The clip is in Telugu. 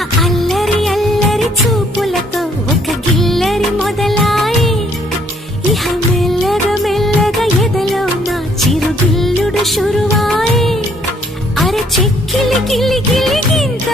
అల్లరి అల్లరి చూపులతో ఒక గిల్లరి మొదలాయి. ఇహ మెల్లగా మెల్లగా ఎదలో నా చిరుగిల్లుడు షురువాయి. అర చెక్కిలి గిల్లి గిల్లి గింత